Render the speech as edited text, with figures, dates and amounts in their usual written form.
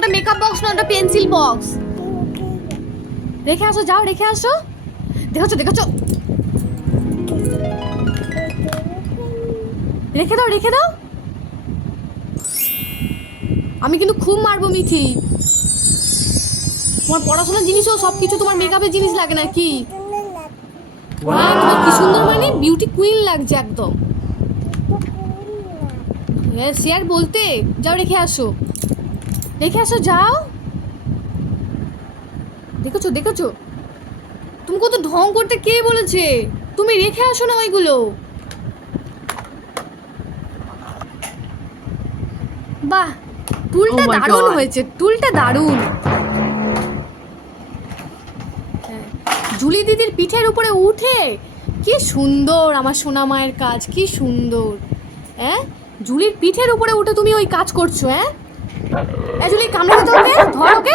ওটা makeup box না, ওটা পেন্সিল বক্স। রেখে আসো, যাও রেখে আসো। দেখেছো দেখেছো, রেখে দাও রেখে দাও। আমি কিন্তু খুব মারবো মিঠি। তোমার পড়াশোনার জিনিসও সব কিছু তোমার মেকআপের জিনিস লাগে না কি? হ্যাঁ, তোমার কি সুন্দর মানে বিউটি কুইন লাগছে একদম। হ্যাঁ শেয়ার বলতে যাও, রেখে আসো রেখে আসো, যাও। দেখেছো দেখেছো, তুমি কত ঢং করতে কে বলেছে? তুমি রেখে আসো না ওইগুলো। বাহ, টুলটা Oh my দারুণ God. হয়েছে, টুলটা দারুণ। জুলি দিদির পিঠের উপরে উঠে কি সুন্দর আমার সোনা মায়ের কাজ, কি সুন্দর। হ্যাঁ, জুলির পিঠের উপরে উঠে তুমি ওই কাজ করছো। হ্যাঁ, জুলি কামড়ে তো ওকে, ধর ওকে।